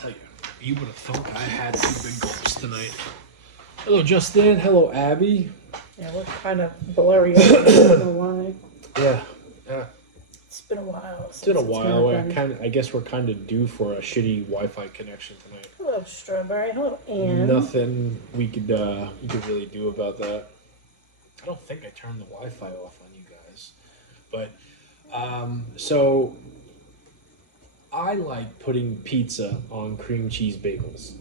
tell you, you would have thought I had some big gulps tonight. Hello, Justin. Hello, Abby. Yeah, we're kind of blurry. I don't know why. Yeah. It's been a while. It's been a while. I guess we're kind of due for a shitty Wi-Fi connection tonight. Hello, Strawberry. Hello, Ann. Nothing we could really do about that. I don't think I turned the Wi-Fi off on you guys, but so I like putting pizza on cream cheese bagels,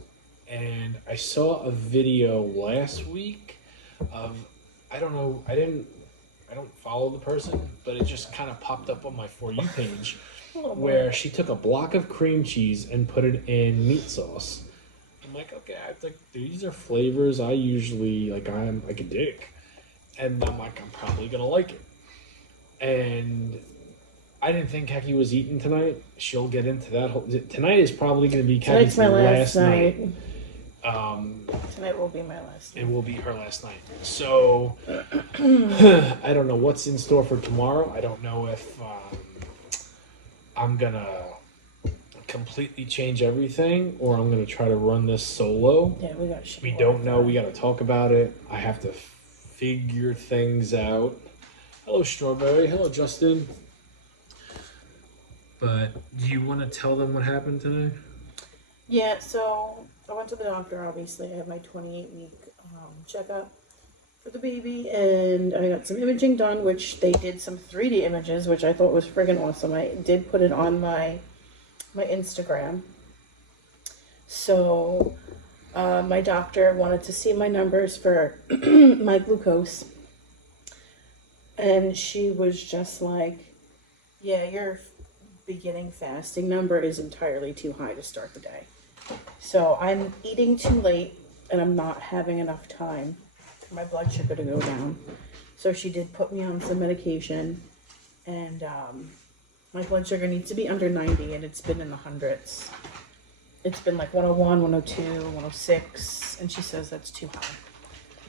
and I saw a video last week of I don't follow the person, but it just kind of popped up on my For You page where she took a block of cream cheese and put it in meat sauce. I'm like, okay, these are flavors I usually I'm like a dick. And I'm like, I'm probably gonna like it. And I didn't think Kaki was eating tonight. She'll get into that. Tonight is probably gonna be Kaki's last night. Tonight will be my last night. It will be her last night. So I don't know what's in store for tomorrow. I don't know if I'm gonna completely change everything or I'm gonna try to run this solo. Yeah, we don't know. We gotta talk about it. I have to figure things out. Hello, Strawberry. Hello, Justin. But do you want to tell them what happened today? Yeah, so I went to the doctor, obviously. I had my 28-week checkup for the baby, and I got some imaging done, which they did some 3D images, which I thought was friggin' awesome. I did put it on my Instagram. So my doctor wanted to see my numbers for my glucose, and she was just like, yeah, your beginning fasting number is entirely too high to start the day. So I'm eating too late, and I'm not having enough time for my blood sugar to go down. So she did put me on some medication, and my blood sugar needs to be under 90, and it's been in the hundreds. It's been like 101, 102, 106, and she says that's too high.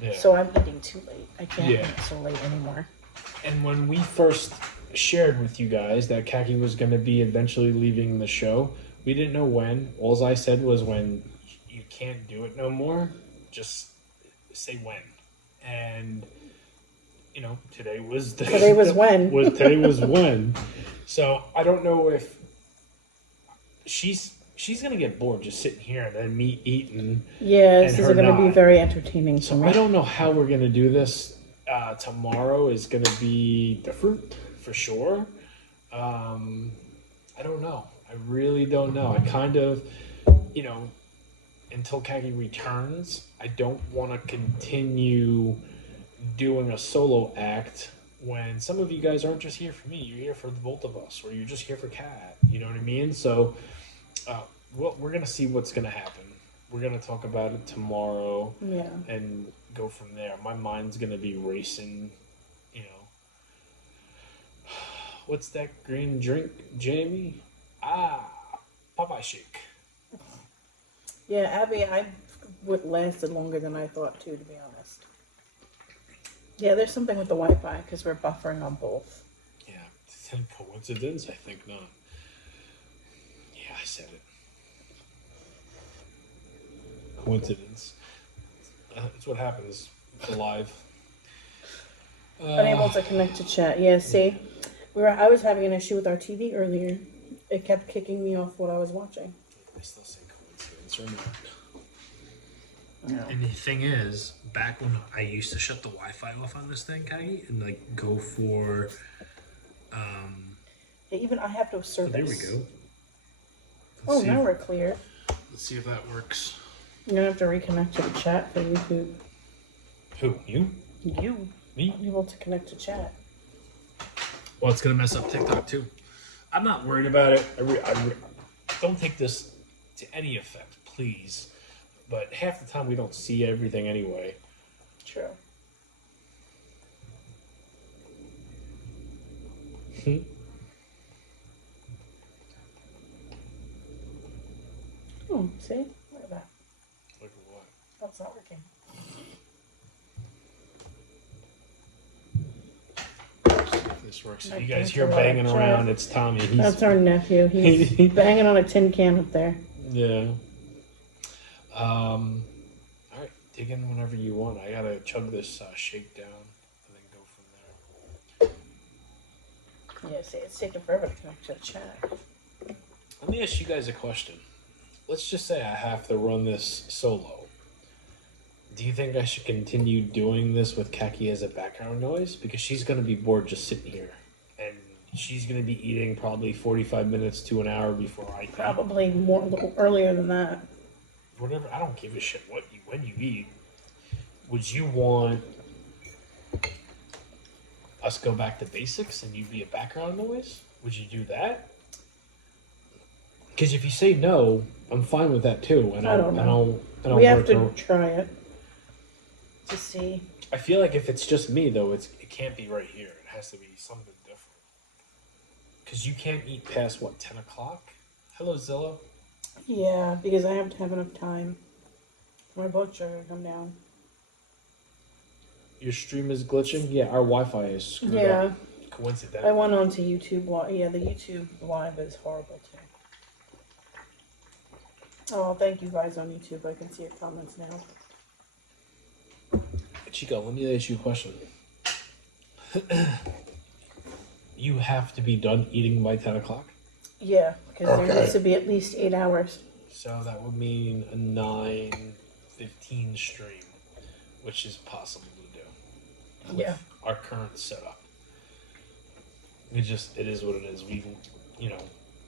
Yeah. So I'm eating too late. I can't eat so late anymore. And when we first shared with you guys that Kaki was going to be eventually leaving the show, we didn't know when. All I said was when you can't do it no more, just say when. And, today was when. Today was when. So I don't know if she's going to get bored just sitting here and then me eating. Yeah, this is going to be very entertaining. So I don't know how we're going to do this. Tomorrow is going to be different for sure. I don't know. I really don't know. I kind of, until Kagi returns, I don't want to continue doing a solo act when some of you guys aren't just here for me. You're here for the both of us, or you're just here for Kat. You know what I mean? So we're going to see what's going to happen. We're going to talk about it tomorrow and go from there. My mind's going to be racing, What's that green drink, Jamie? Popeye shake. Yeah, Abby, I lasted longer than I thought too, to be honest. Yeah, there's something with the Wi-Fi because we're buffering on both. Yeah, it's a coincidence? I think not. Yeah, I said it. Coincidence. That's what happens live. Unable to connect to chat. Yeah, see? I was having an issue with our TV earlier. It kept kicking me off what I was watching. I still say coincidence or not. And the thing is, back when I used to shut the Wi-Fi off on this thing, Kagi, and go for even I have no service. There we go. Now we're clear. Let's see if that works. You're gonna have to reconnect to the chat for YouTube. Who? You? You. Me? Able to connect to chat. Well, it's gonna mess up TikTok too. I'm not worried about it. I don't take this to any effect, please. But half the time we don't see everything anyway. True. See? Look at that. Look at what? That's not working. This works. If you guys hear banging around, it's Tommy. That's our nephew. He's banging on a tin can up there. Yeah. All right, dig in whenever you want. I gotta chug this shake down and then go from Yeah, see, it's taking forever to connect to the chat. there. Let me ask you guys a question. Let's just say I have to run this solo. Do you think I should continue doing this with Kaki as a background noise? Because she's gonna be bored just sitting here, and she's gonna be eating probably 45 minutes to an hour before I eat. Probably more a little earlier than that. Whatever. I don't give a shit when you eat. Would you want us go back to basics and you be a background noise? Would you do that? Because if you say no, I'm fine with that too. And I don't know. And I'll We have work to around- try it to see. I feel like if it's just me though, it can't be right here. It has to be something different. Because you can't eat past what 10 o'clock. Hello, Zilla. Yeah, because I have to have enough time for my blood sugar to come down. Your stream is glitching. Yeah, our Wi-Fi is screwed Yeah, up. Coincidentally. I went on to YouTube. Yeah, the YouTube live is horrible too. Oh, thank you guys on YouTube. I can see your comments now. Chico, let me ask you a question. You have to be done eating by 10 o'clock? Yeah, because there needs to be at least 8 hours. So that would mean a 9:15 stream, which is possible to do. With Yeah. our current setup. It is what it is.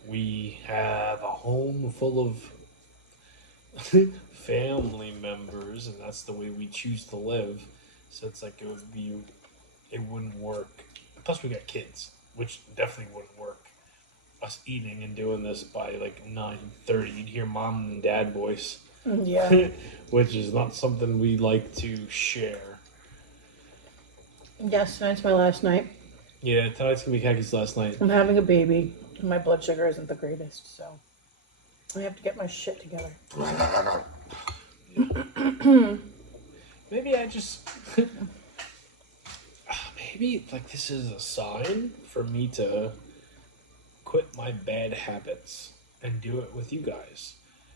We have a home full of family members, and that's the way we choose to live. So it's like it wouldn't work. Plus we got kids, which definitely wouldn't work. Us eating and doing this by like 9:30, you'd hear mom and dad voice. Yeah. Which is not something we like to share. Yes, tonight's my last night. Yeah, tonight's gonna be Kaki's last night. I'm having a baby. My blood sugar isn't the greatest, so I have to get my shit together. Maybe I just maybe like this is a sign for me to quit my bad habits and do it with you guys.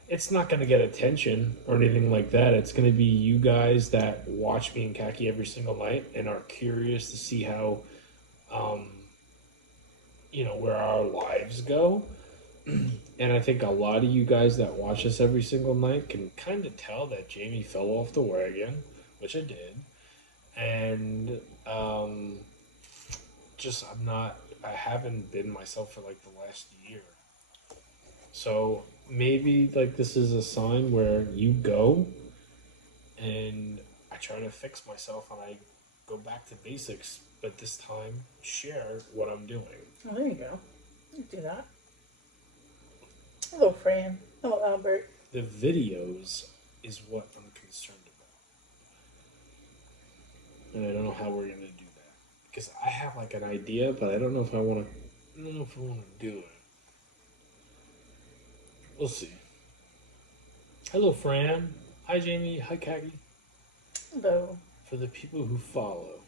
It's not going to get attention or anything like that. It's going to be you guys that watch me and Kaki every single night and are curious to see how where our lives go. And I think a lot of you guys that watch us every single night can kind of tell that Jamie fell off the wagon, which I did. And I haven't been myself for like the last year. So maybe like this is a sign where you go and I try to fix myself and I go back to basics, but this time share what I'm doing. Oh, there you go. You can do that. Hello, Fran. Hello, Albert. The videos is what I'm concerned about. And I don't know how we're gonna do that. Because I have like an idea, but I don't know if I wanna do it. We'll see. Hello, Fran. Hi, Jamie. Hi, Kagi. Hello. For the people who follow.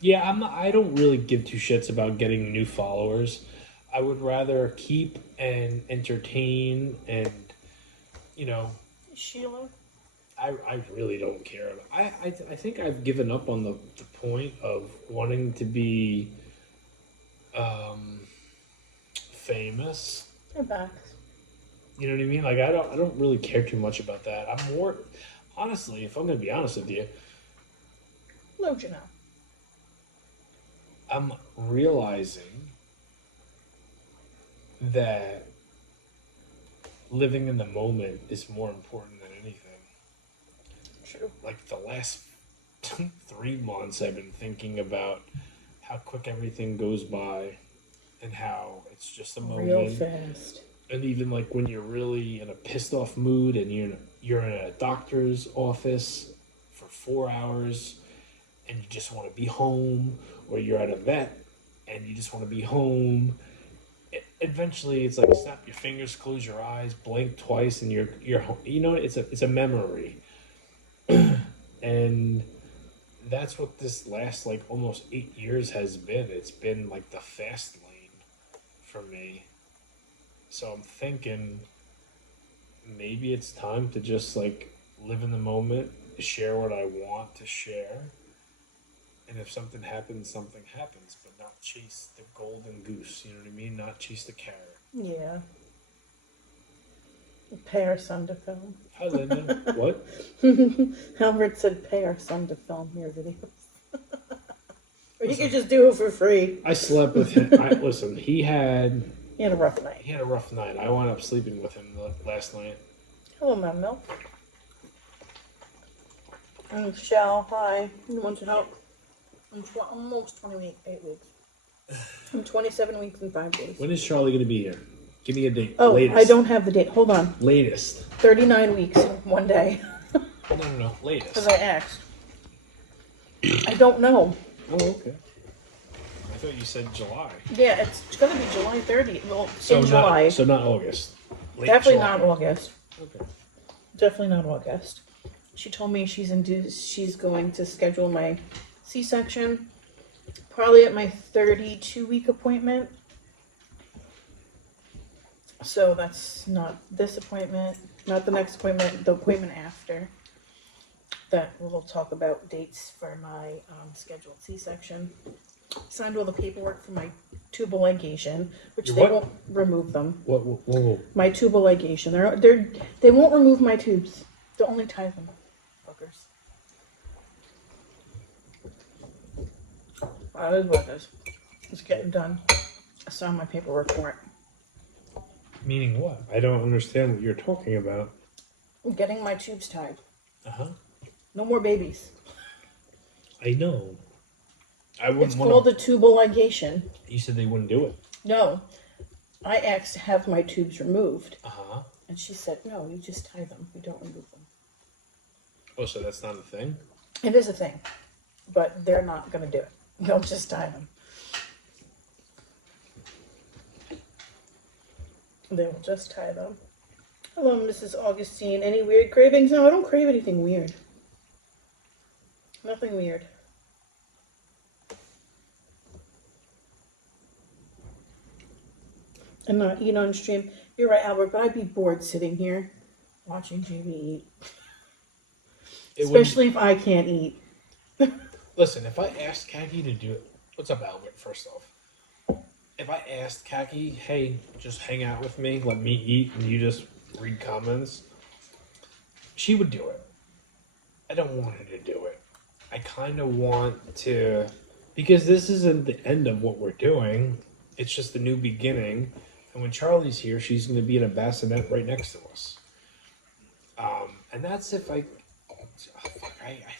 Yeah, I don't really give two shits about getting new followers. I would rather keep and entertain and, Sheila? I really don't care. I think I've given up on the point of wanting to be famous. You're back. You know what I mean? Like I don't really care too much about that. I'm more honestly, if I'm gonna be honest with you, Hello, Janelle. I'm realizing that living in the moment is more important than anything. True. Like the last 3 months, I've been thinking about how quick everything goes by and how it's just a moment. Real fast. And even like when you're really in a pissed off mood and you're in a doctor's office for 4 hours and you just want to be home, or you're at a vet and you just want to be home. Eventually, it's like snap your fingers, close your eyes, blink twice, and you're home. It's a memory, and that's what this last like almost 8 years has been. It's been like the fast lane for me. So I'm thinking maybe it's time to just like live in the moment, share what I want to share, and if something happens, something happens, but not chase the golden goose. You know what I mean? Not chase the carrot. Yeah. Pay our son to film. Hi, Linda. What? Albert said pay our son to film your videos. Or you could just do it for free. I slept with him. Listen, he had a rough night. a rough night. I wound up sleeping with him last night. Hello, Mom Milk. And Shell, hi. You want to help? I'm almost 8 weeks. I'm 27 weeks and 5 days. When is Charlie going to be here? Give me a date. Oh, Latest. I don't have the date. Hold on. Latest. 39 weeks in 1 day. No. Latest. Because I asked. I don't know. Oh, okay. I thought you said July. Yeah, it's going to be July 30th. Well, in July. So not August. Late Definitely July. not August. Okay. Definitely not August. She told me she's going to schedule my C-section probably at my 32-week appointment. So that's not this appointment, not the next appointment, the appointment after. That we'll talk about dates for my scheduled C-section. Signed all the paperwork for my tubal ligation, which Your they what? won't remove them. Whoa. My tubal ligation. They won't remove my tubes. They'll only tie them. Fuckers. That is what it is. It's getting done. I signed my paperwork for it. Meaning what? I don't understand what you're talking about. I'm getting my tubes tied. Uh-huh. No more babies. I know. I wouldn't It's want called a tubal ligation. You said they wouldn't do it. No. I asked to have my tubes removed. Uh-huh. And she said, no, you just tie them. You don't remove them. Oh, so that's not a thing? It is a thing. But they're not going to do it. They'll just tie them. They will just tie them. Hello, Mrs. Augustine. Any weird cravings? No, I don't crave anything weird. Nothing weird. And not eat on stream. You're right, Albert, but I'd be bored sitting here watching JB eat. Especially if I can't eat. Listen, if I asked Khaki to do it... What's up, Albert, first off? If I asked Khaki, hey, just hang out with me, let me eat, and you just read comments, she would do it. I don't want her to do it. I kind of want to... Because this isn't the end of what we're doing. It's just the new beginning. And when Charlie's here, she's going to be in a bassinet right next to us. And that's if I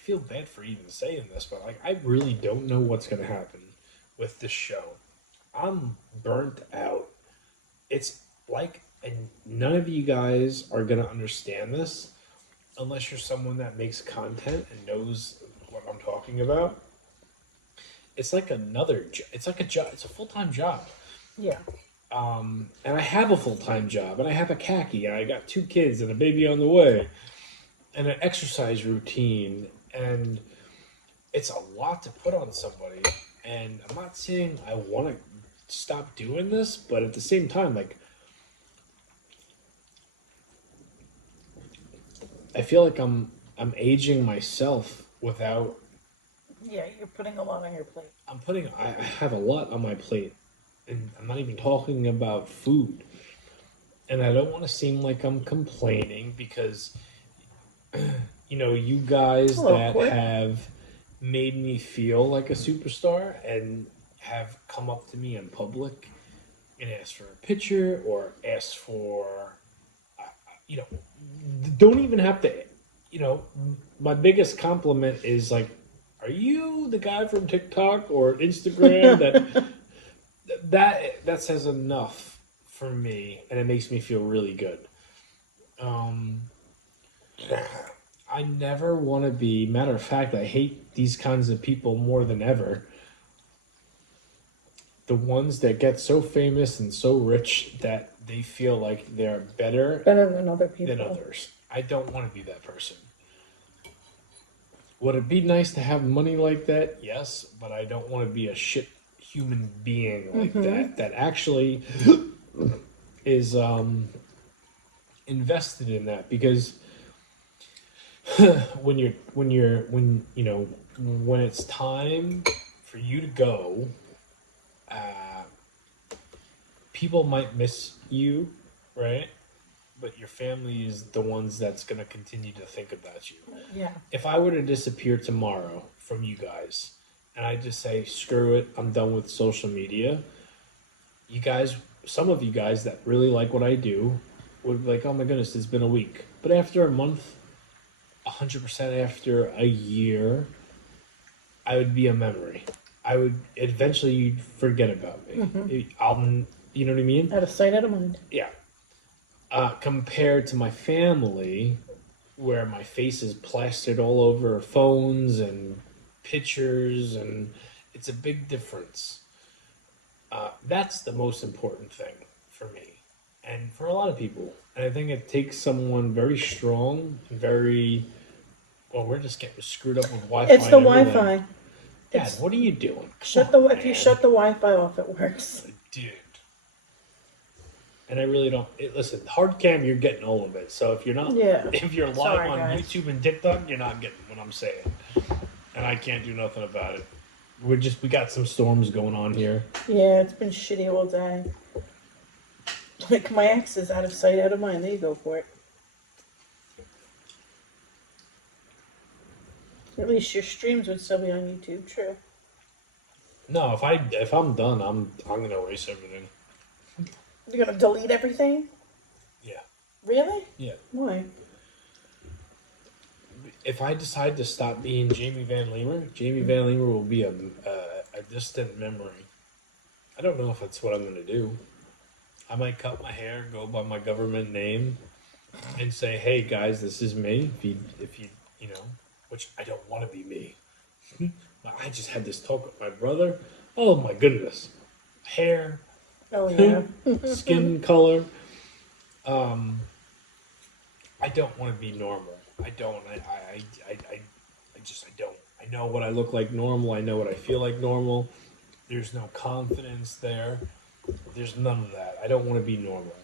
feel bad for even saying this, but like I really don't know what's going to happen with this show. I'm burnt out. It's like, and none of you guys are going to understand this unless you're someone that makes content and knows what I'm talking about. It's like it's like a job. It's a full-time job. Yeah. And I have a full-time job, and I have a Khaki, and I got 2 kids and a baby on the way, and an exercise routine, and it's a lot to put on somebody. And I'm not saying I want to stop doing this, but at the same time, like, I feel like I'm aging myself without. Yeah, you're putting a lot on your plate. I have a lot on my plate, and I'm not even talking about food. And I don't want to seem like I'm complaining because, you know, you guys that have made me feel like a superstar and have come up to me in public and asked for a picture or asked for, you know, don't even have to, you know, my biggest compliment is like, are you the guy from TikTok or Instagram that says enough for me, and it makes me feel really good. I never want to be, matter of fact, I hate these kinds of people more than ever. The ones that get so famous and so rich that they feel like they're better than other people. Than others. I don't want to be that person. Would it be nice to have money like that? Yes, but I don't want to be a shit human being like that actually is invested in that because when when it's time for you to go, uh, people might miss you, right? But your family is the ones that's gonna continue to think about you. Yeah. If I were to disappear tomorrow from you guys, and I just say screw it, I'm done with social media, you guys, some of you guys that really like what I do, would be like, oh my goodness, it's been a week. But after a month, 100% after a year, I would be a memory. I would eventually you'd forget about me. You know what I mean? Out of sight, out of mind. Yeah. Compared to my family, where my face is plastered all over phones and pictures, and it's a big difference. That's the most important thing for me, and for a lot of people. And I think it takes someone very strong, very. Well, we're just getting screwed up with Wi-Fi. It's the and everything. Wi-Fi. Dad, what are you doing? If you shut the Wi-Fi off, it works. Dude. And I really don't. Listen, hard cam, you're getting all of it. So if you're not, if you're live Sorry, on guys. YouTube and TikTok, you're not getting what I'm saying. And I can't do nothing about it. We got some storms going on here. Yeah, it's been shitty all day. Like my ex is out of sight, out of mind. There you go for it. At least your streams would still be on YouTube. True. No, if I'm done, I'm gonna erase everything. You're gonna delete everything? Yeah. Really? Yeah. Why? If I decide to stop being Jamie Van Leemer, Jamie Van Leemer will be a distant memory. I don't know if that's what I'm gonna do. I might cut my hair, go by my government name, and say, "Hey guys, this is me." If you which I don't want to be me. I just had this talk with my brother. Oh my goodness, hair, Oh yeah. skin color. I don't want to be normal. I don't. I don't. I know what I look like normal. I know what I feel like normal. There's no confidence there. There's none of that. I don't want to be normal.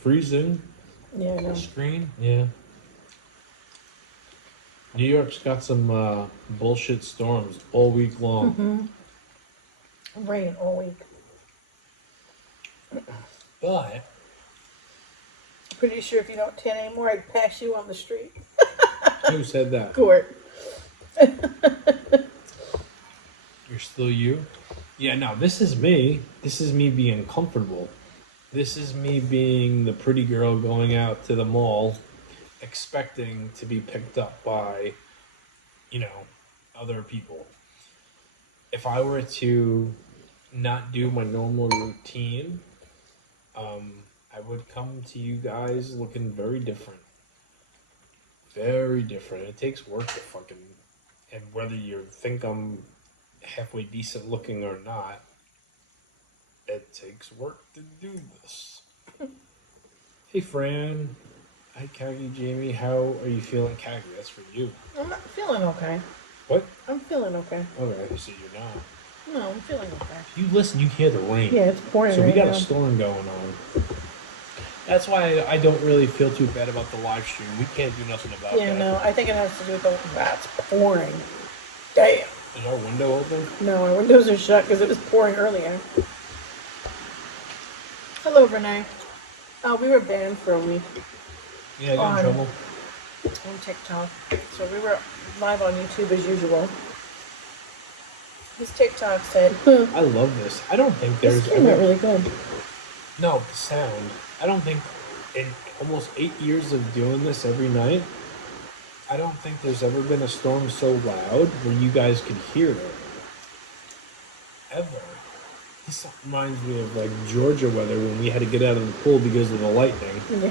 Freezing. Yeah, I know. Screen. Yeah. New York's got some bullshit storms all week long. Rain all week. But Pretty sure if you don't tan anymore, I'd pass you on the street. who said that? Court. You're still you? Yeah, no, this is me. This is me being comfortable. This is me being the pretty girl going out to the mall, expecting to be picked up by, other people. If I were to not do my normal routine, I would come to you guys looking very different. Very different. It takes work to and whether you think I'm halfway decent looking or not, it takes work to do this. Hey, Fran. Hi, Kagi, Jamie. How are you feeling? Kagi, that's for you. I'm not feeling okay. What? I'm feeling okay. Okay, so you're not. No, I'm feeling okay. You listen, you hear the rain. Yeah, it's pouring So we right got now. a storm going on. That's why I don't really feel too bad about the live stream. We can't do nothing about Yeah, that. no, I think it has to do with that's pouring. Damn. Is our window open? No, our windows are shut because it was pouring earlier. Hello, Renee. Oh, we were banned for a week Yeah, I got in On. trouble. on TikTok. So we were live on YouTube as usual. This TikTok said, I love this. I don't think this there's came out ever... really good. No, the sound. I don't think in almost 8 years of doing this every night, I don't think there's ever been a storm so loud where you guys could hear it. Ever. This reminds me of like Georgia weather when we had to get out of the pool because of the lightning. Yeah.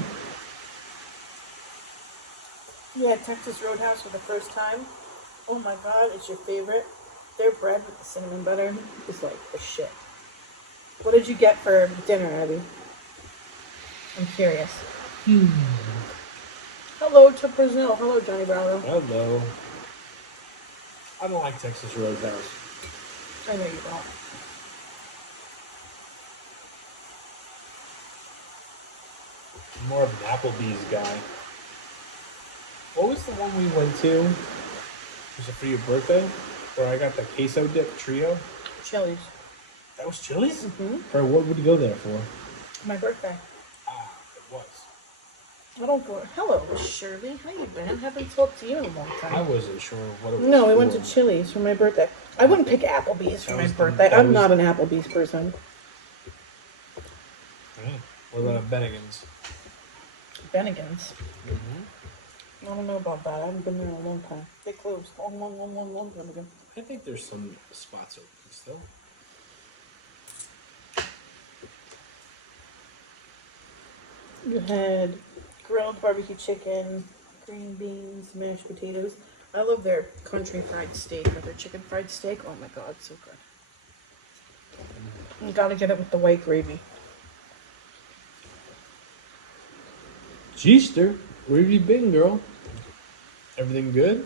Yeah, Texas Roadhouse for the first time. Oh my god, it's your favorite. Their bread with the cinnamon butter is like the shit. What did you get for dinner, Abby? I'm curious. Hello to Brazil. Hello, Johnny Bravo. Hello. I don't like Texas Roadhouse. I know you don't. I'm more of an Applebee's guy. What was the one we went to? Was it for your birthday? Where I got the queso dip trio? Chili's. That was Chili's? Mm-hmm. For what would you go there for? My birthday. Ah, it was. I don't go. Hello, Shirley. How you been? Haven't talked to you in a long I time. wasn't sure what it was. No, we went for. to Chili's for my birthday. I wouldn't pick Applebee's for That my was the- birthday. that I'm was- not an Applebee's person. Right. What about Bennigan's? Bennigan's. Mm-hmm. I don't know about that. I haven't been there in a long time. They closed long time ago. I think there's some spots open still. You had grilled barbecue chicken, green beans, mashed potatoes. I love their country fried steak or their chicken fried steak. Oh my god, so good. You gotta get it with the white gravy. Jeester, where have you been, girl? Everything good?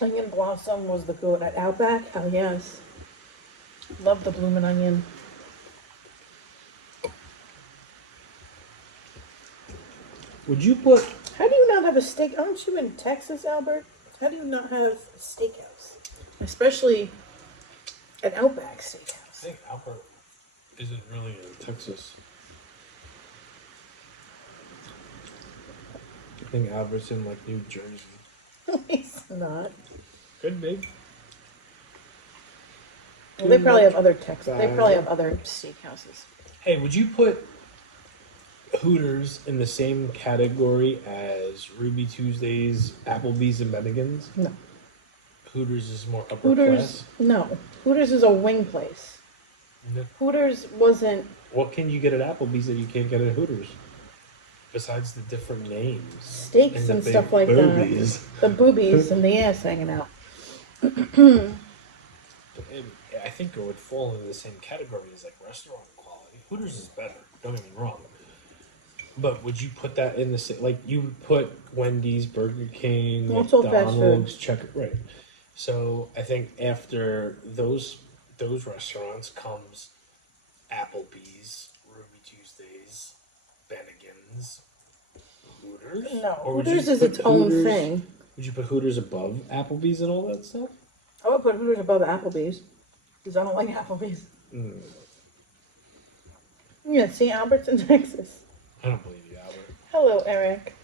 Onion blossom was the goat at Outback. Hell yes. Love the bloomin' onion. Would you put? How do you not have a steak? Aren't you in Texas, Albert? How do you not have a steakhouse? Especially an Outback I steakhouse. think Albert isn't really in Texas. I think Albert's in like New Jersey. He's not. Could be. Well, they probably have other Texas. They probably have other steakhouses. Hey, would you put Hooters in the same category as Ruby Tuesdays, Applebee's, and Bennigan's? No. Hooters is more upper Hooters, class. no. Hooters is a wing place. No. Hooters wasn't. What can you get at Applebee's that you can't get at Hooters? Besides the different names. Steaks the and big stuff like boobies. that. The boobies and the ass hanging out. I think it would fall into the same category as like restaurant quality. Hooters is better. Don't get me wrong. But would you put that in the same? Like you would put Wendy's, Burger King, Well, it's all fast food. McDonald's, right? So I think after those restaurants comes Applebee's, Ruby Tuesdays, Bennigan's, Hooters. No, Or would you Hooters is put its own Hooters- thing. Would you put Hooters above Applebee's and all that stuff? I would put Hooters above Applebee's because I don't like Applebee's. Mm, Yeah, see, Albert's in Texas. I don't believe you, Albert. Hello, Eric.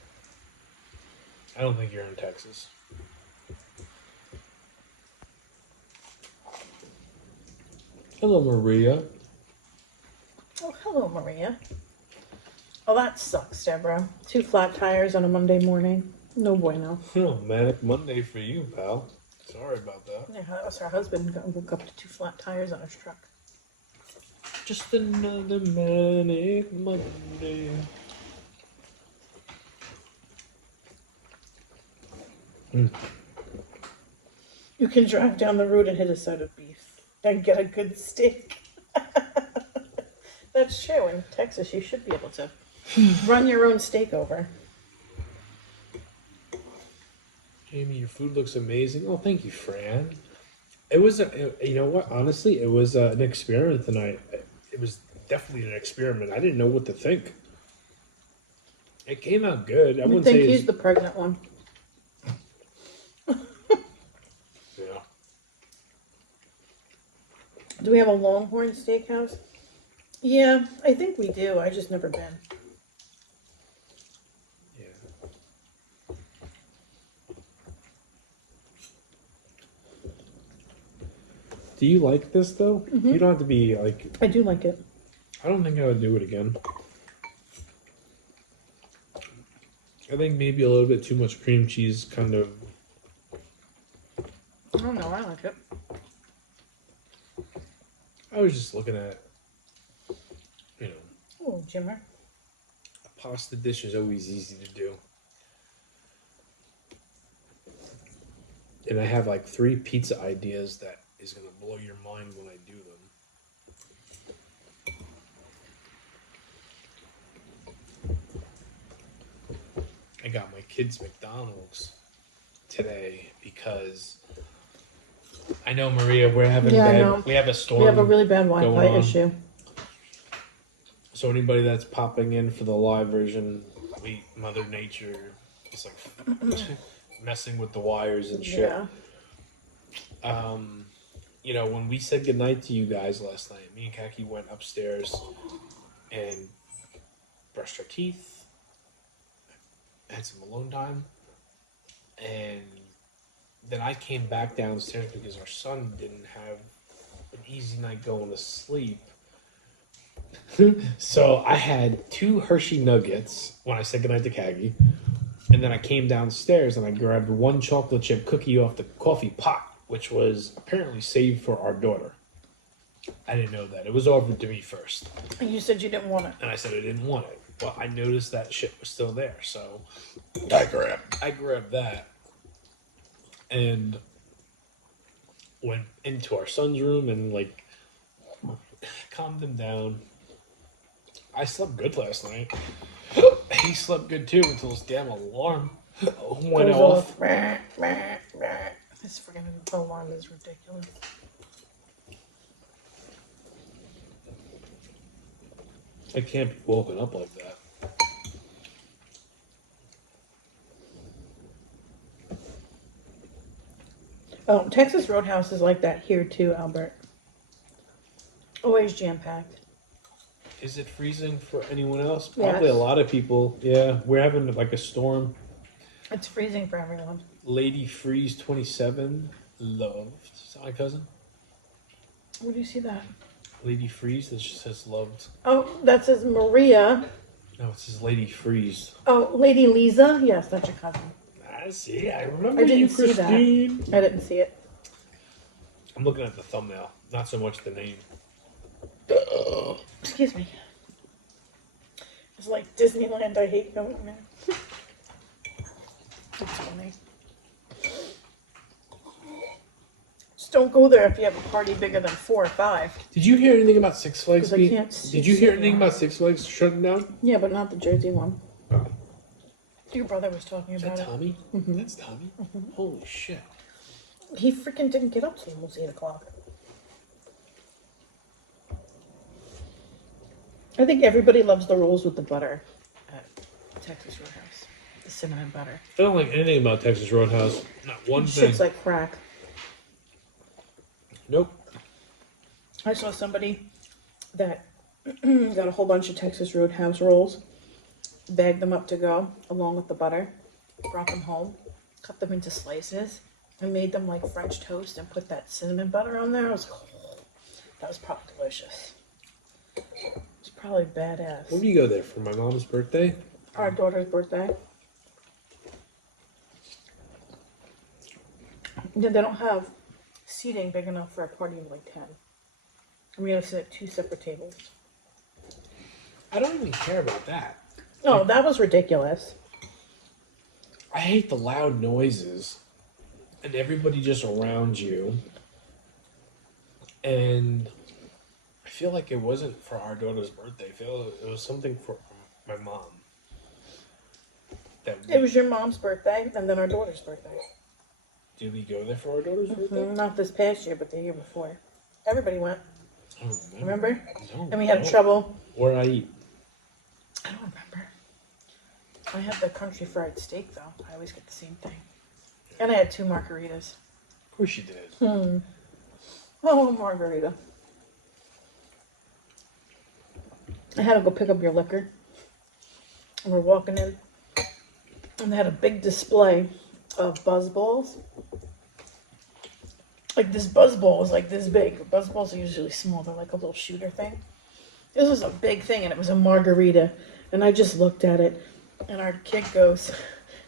I don't think you're in Texas. Hello, Maria. Oh, hello, Maria. Oh, that sucks, Deborah. 2 flat tires on a Monday morning. No bueno. Oh, manic Monday for you, pal. Sorry about that. Yeah, that was her husband woke up to 2 flat tires on his truck. Just another manic Monday. You can drive down the road and hit a side of beef and get a good steak. That's true. In Texas, you should be able to run your own steak over. Jamie, your food looks amazing. Oh, thank you, Fran. It was, you know what? Honestly, it was an experiment tonight. It was definitely an experiment. I didn't know what to think. It came out good. I I wouldn't think say he's it's, the pregnant one. yeah. Do we have a Longhorn Steakhouse? Yeah, I think we do. I just never been. Yeah. Do you like this though? Mm-hmm. You don't have to be like. I do like it. I don't think I would do it again. I think maybe a little bit too much cream cheese kind of. I don't know. I like it. I was just looking at, you know, Oh, Jimmer. a pasta dish is always easy to do. And I have like 3 pizza ideas that is going to blow your mind when I do them. I got my kids McDonald's today because I know, Maria. We're having Yeah, I bad. know. We have a storm. We have a really bad going Wi-Fi on. issue. So anybody that's popping in for the live version, Mother Nature is like messing with the wires and shit. Yeah. You know, when we said goodnight to you guys last night, me and Kaki went upstairs and brushed our teeth, had some alone time, and then I came back downstairs because our son didn't have an easy night going to sleep. So I had 2 Hershey Nuggets when I said goodnight to Kagi, and then I came downstairs and I grabbed 1 chocolate chip cookie off the coffee pot, which was apparently saved for our daughter. I didn't know that. It was offered to me first. And you said you didn't want it. And I said I didn't want it. Well, I noticed that shit was still there, so I grabbed that and went into our son's room and like calmed him down. I slept good last night. He slept good too until his damn alarm went off. This freaking alarm is ridiculous. I can't be woken up like that. Oh, Texas Roadhouse is like that here too, Albert. Always jam-packed. Is it freezing for anyone else? Yes. Probably a lot of people. Yeah, we're having like a storm. It's freezing for everyone. Lady Freeze 27 loved. Is that my cousin? Where do you see that? Lady Freeze, that just says loved. Oh, that says Maria. No, it says Lady Freeze. Oh, Lady Lisa? Yes, that's your cousin. I see. I remember I didn't you, see that. Christine. I didn't see it. I'm looking at the thumbnail, not so much the name. Excuse me. It's like Disneyland. I hate going there. It's funny. Just don't go there if you have a party bigger than 4 or 5. Did you hear anything about Six Flags? 'Cause I can't Did you hear see anything that. about Six Flags shutting down? Yeah, but not the Jersey one. Oh. Your brother was talking Is about that it. Tommy? That's Tommy? Holy shit. He freaking didn't get up till almost 8 o'clock. I think everybody loves the rolls with the butter at Texas Roadhouse. The cinnamon butter. I don't like anything about Texas Roadhouse. Not one thing. Shit's like crack. Nope. I saw somebody that got a whole bunch of Texas Roadhouse rolls, bagged them up to go along with the butter, brought them home, cut them into slices, and made them like French toast and put that cinnamon butter on there. I was like, oh, that was probably delicious. It's probably badass. When do you go there? For my mom's birthday? Our daughter's birthday. Yeah, they don't have seating big enough for a party of like 10. And we have to sit at 2 separate tables. I don't even care about that. Oh, that was ridiculous. I hate the loud noises and everybody just around you. And I feel like it wasn't for our daughter's birthday. I feel it was something for my mom. It was your mom's birthday and then our daughter's birthday. Did we go there for our daughter's birthday? Not this past year, but the year before. Everybody went. I don't Remember? No, And we had no. trouble. What did I eat? I don't remember. I had the country fried steak though. I always get the same thing. And I had 2 margaritas. Of course you did. Oh, margarita. I had to go pick up your liquor. And we're walking in. And they had a big display of buzz balls. Like this buzz ball was like this big. Buzz balls are usually small. They're like a little shooter thing. This was a big thing and it was a margarita. And I just looked at it. And our kid goes,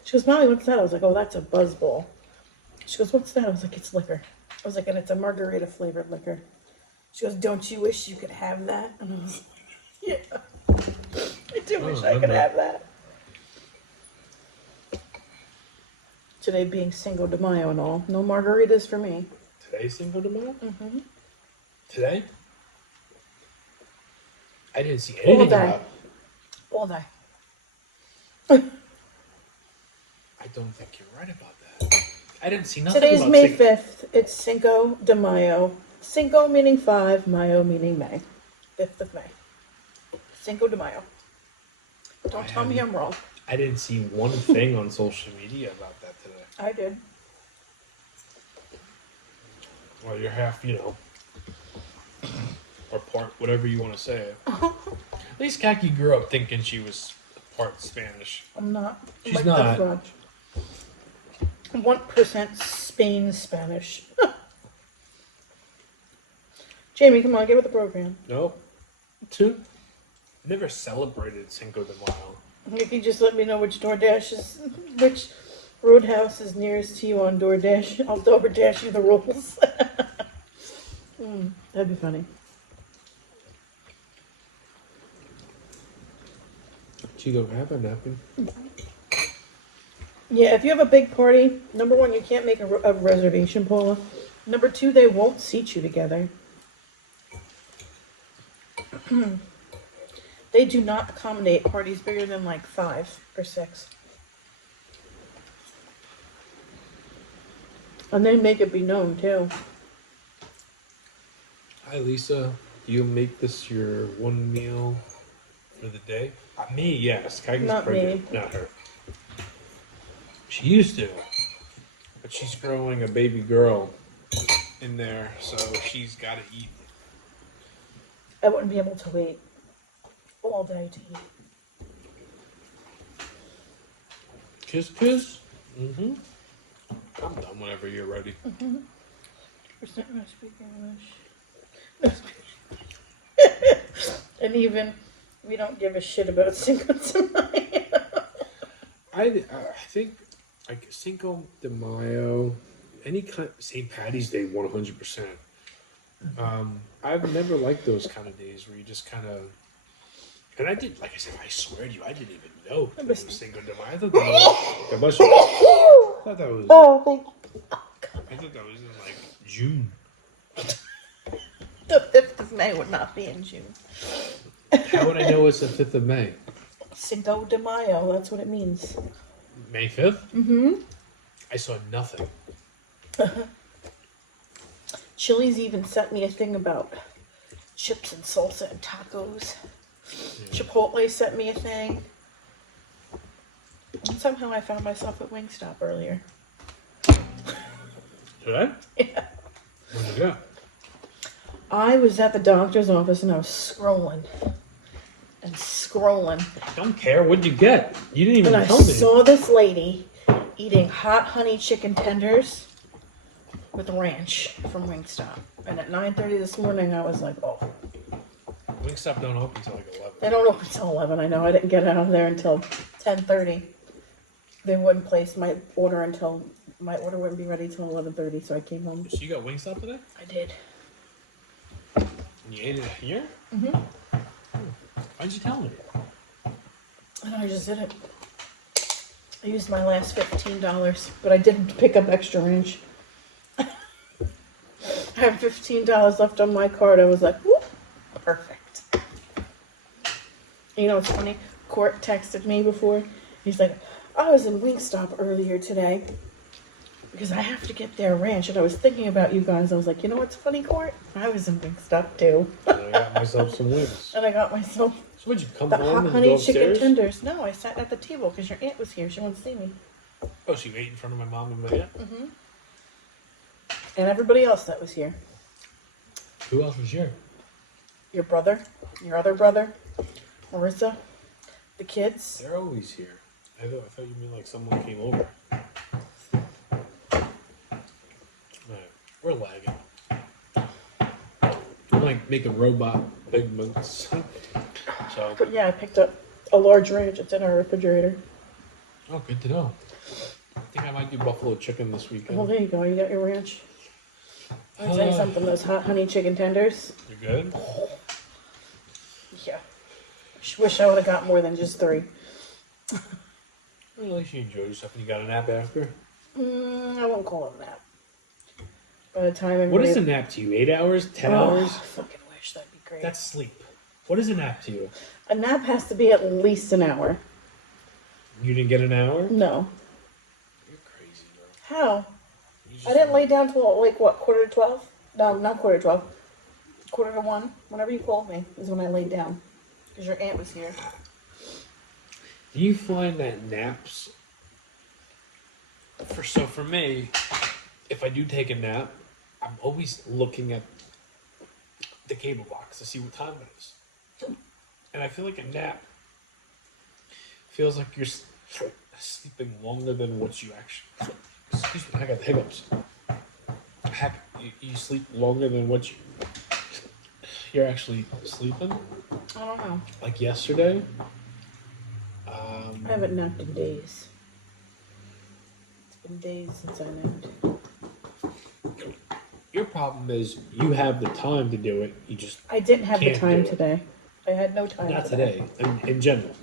she goes, Mommy, what's that? I was like, oh, that's a buzz ball. She goes, what's that? I was like, it's liquor. I was like, and it's a margarita flavored liquor. She goes, don't you wish you could have that? And I was like, yeah. I do wish I could have that. Today being Cinco de Mayo and all. No margaritas for me. Today's Cinco de Mayo? Mm-hmm. Today? I didn't see All anything day. about it. All day. I don't think you're right about that. I didn't see nothing Today's about May Cinco. 5th. It's Cinco de Mayo. 5th. It's Cinco de Mayo. Cinco meaning 5, Mayo meaning May. 5th of May. Cinco de Mayo. Don't tell me I'm wrong. I didn't see one thing on social media about that today. I did. Well, you're half, or part, whatever you want to say. At least Kaki grew up thinking she was part Spanish. I'm not. She's like not. The French. 1% Spain Spanish. Jamie, come on, get with the program. Nope. 2. Never celebrated Cinco de Mayo. If you just let me know which which roadhouse is nearest to you on DoorDash, I'll DoorDash you the rules. That'd be funny. Chico, can I have a napkin? Yeah, if you have a big party, number one, you can't make a reservation, Paula. Number two, they won't seat you together. They do not accommodate parties bigger than like 5 or 6. And they make it be known too. Hi, Lisa. Do you make this your one meal for the day? Me, yes. Kagi's Not pregnant. me. Not her. She used to. But she's growing a baby girl in there, so she's got to eat. I wouldn't be able to wait all day to eat. Kiss, kiss. Mm-hmm. I'm done whenever you're ready. Percent no speak English. And even we don't give a shit about Cinco de Mayo. I think like Cinco de Mayo, any kind, St. Patty's Day, 100%. I've never liked those kind of days where you just kind of, and I did, like I said, I swear to you, I didn't even know it was Cinco de Mayo. I thought that was, God bless you. I thought that was, Oh, thank you. Oh, God. I thought that was in like June. The 5th of May would not be in June. How would I know it's the 5th of May? Cinco de Mayo, that's what it means. May 5th? Mm-hmm. I saw nothing. Chili's even sent me a thing about chips and salsa and tacos. Chipotle sent me a thing. And somehow I found myself at Wingstop earlier. Did I? Yeah. What did you get? I was at the doctor's office and I was scrolling. And scrolling. Don't care. What'd you get? You didn't even And I tell me. saw this lady eating hot honey chicken tenders with ranch from Wingstop. And at 9:30 this morning, I was like, oh. Wingstop don't open until like 11. They don't open until 11. I know. I didn't get out of there until 10:30. They wouldn't place my order wouldn't be ready till 11:30, so I came home. So you got Wingstop today? I did. And you ate it here? Mm-hmm. Why'd you tell me? And I just did it. I used my last $15, but I didn't pick up extra ranch. I have $15 left on my card. I was like, whoop, perfect. You know what's funny? Court texted me before. He's like, I was in Wingstop earlier today because I have to get their ranch. And I was thinking about you guys. I was like, you know what's funny, Court? I was in Wingstop too. And I got myself some wings. And I got myself So would you come the home hot and go honey chicken upstairs? tenders. No, I sat at the table because your aunt was here. She wanted to see me. Oh, so you ate in front of my mom and my aunt? Mm-hmm. And everybody else that was here. Who else was here? Your brother, your other brother, Marissa, the kids. They're always here. I thought you meant like someone came over. Alright, we're lagging. I'm like making robot pigments. So, But yeah, I picked up a large ranch. It's in our refrigerator. oh, good to know. I think I might do buffalo chicken this weekend. Well, there you go. You got your ranch. I'll tell you something. Those hot honey chicken tenders. You're good? Yeah. Wish I would have got more than just 3. Well, at least you enjoyed yourself and you got a nap after. I won't call it a nap. By the time What is a everybody- nap to you? 8 hours? 10 Oh, hours? I fucking wish that'd be great. That's sleep. What is a nap to you? A nap has to be at least an hour. You didn't get an hour? No. You're crazy, bro. How? I didn't lay down till like what, 11:45? No, not 11:45. 1:45. Whenever you called me is when I laid down, because your aunt was here. Do you find that naps? For me, if I do take a nap, I'm always looking at the cable box to see what time it is, and I feel like a nap feels like you're sleeping longer than what you actually. Excuse me, I got the hiccups. You sleep longer than what you're actually sleeping. I don't know. Like yesterday. I haven't napped in days. It's been days since I napped. Your problem is you have the time to do it. You just I didn't have the can't time do it. today. I had no time. Not today. In general,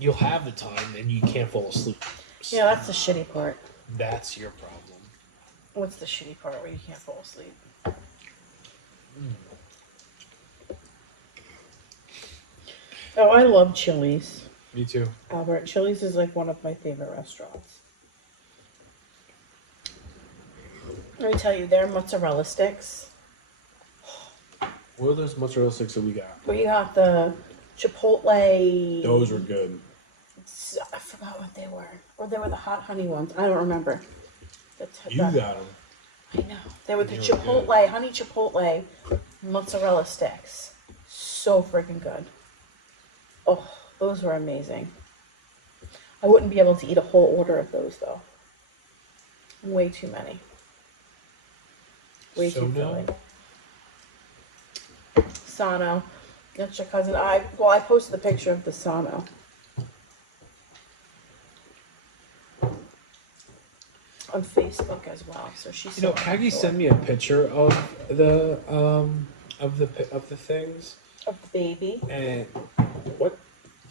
you'll have the time and you can't fall asleep. Yeah, that's the shitty part. That's your problem. What's the shitty part where you can't fall asleep? Oh, I love Chili's. Me too. Albert, Chili's is like one of my favorite restaurants. Let me tell you, their mozzarella sticks. What are those mozzarella sticks that we got? We got the Chipotle. Those were good. I forgot what they were. Or they were the hot honey ones. I don't remember. You got them. I know. They were the They were Chipotle, good. honey Chipotle mozzarella sticks. So freaking good. Oh, those were amazing. I wouldn't be able to eat a whole order of those though. Way too many. Way too filling. Sano. That's your cousin. I posted the picture of the Sano. On Facebook as well. So she's. You know, Aggie sent me a picture of the things. Of the baby. And what?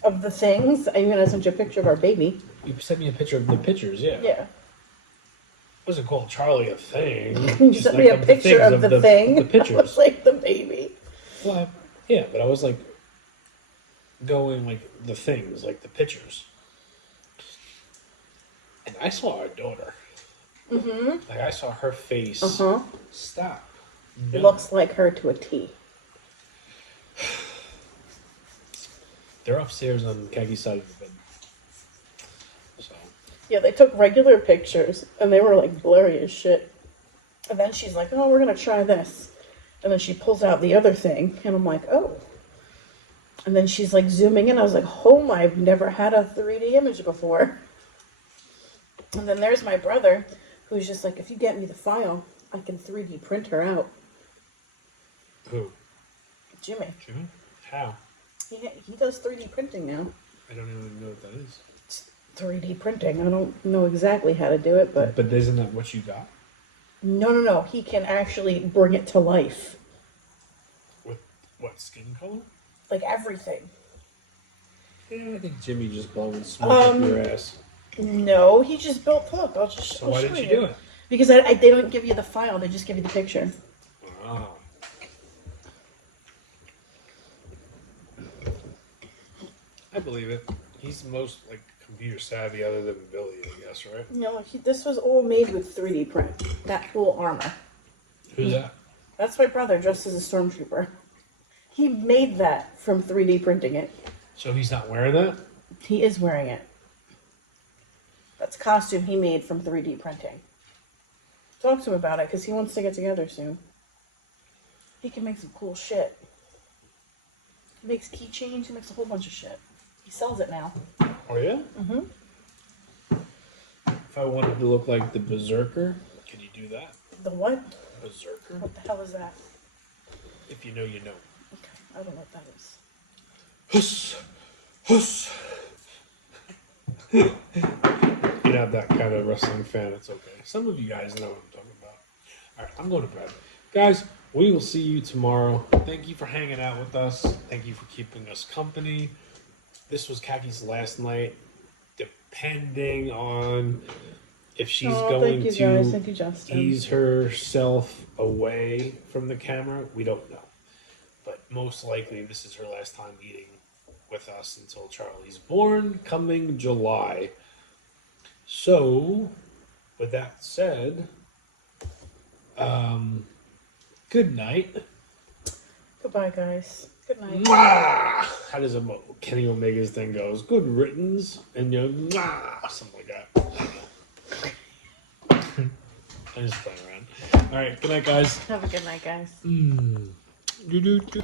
Of the things. I'm gonna send you a picture of our baby. You sent me a picture of the pictures, yeah. Yeah. It wasn't called Charlie a thing. You Just sent like me a picture of the thing. The pictures. I was like the baby. Well, yeah, but I was like going like the things, like the pictures. And I saw our daughter. Mm-hmm. Like I saw her face stop. It No. looks like her to a T. They're upstairs on Kagi's side of the bed. So Yeah, they took regular pictures and they were like blurry as shit. And then she's like, "Oh, we're gonna try this." And then she pulls out the other thing, and I'm like, "Oh." And then she's like zooming in. I was like, "Oh my! I've never had a 3D image before." And then there's my brother, who's just like, "If you get me the file, I can 3D print her out." who? Jimmy, Jimmy? How? he does 3D printing now. I don't even know what that is. 3D printing. I don't know exactly how to do it, but But isn't that what you got? no. He can actually bring it to life, With what, skin color? like everything. Yeah, I think Jimmy just blowing smoke up your ass. No, he just built. Look, I'll just. So I'll why show didn't you do it? Because they don't give you the file; they just give you the picture. Oh. I believe it. He's the most like computer savvy other than Billy, I guess, right? No, this was all made with 3D print. That whole armor. Who's that? That's my brother dressed as a stormtrooper. He made that from 3D printing it. So he's not wearing that? He is wearing it. That's a costume he made from 3D printing. Talk to him about it because he wants to get together soon. He can make some cool shit. He makes keychains. He makes a whole bunch of shit. He sells it now. Oh yeah? Mm-hmm. If I wanted to look like the Berserker, can you do that? The what? Berserker? What the hell is that? If you know, you know. Okay, I don't know what that is. Huss! Huss! You're not that kind of wrestling fan, it's okay. Some of you guys know what I'm talking about. Alright, I'm going to bed. Guys, we will see you tomorrow. Thank you for hanging out with us. Thank you for keeping us company. This was Kaki's last night. Depending on if she's going thank you to guys. Thank you, Justin. ease herself away from the camera, we don't know. But most likely this is her last time eating with us until Charlie's born, coming July. So, with that said, good night. Goodbye, guys. Good night. Mwah! How does Kenny Omega's thing goes? Good riddance, and you know, mwah! Something like that. I'm just playing around. All right, good night, guys. Have a good night, guys. Do-do-do.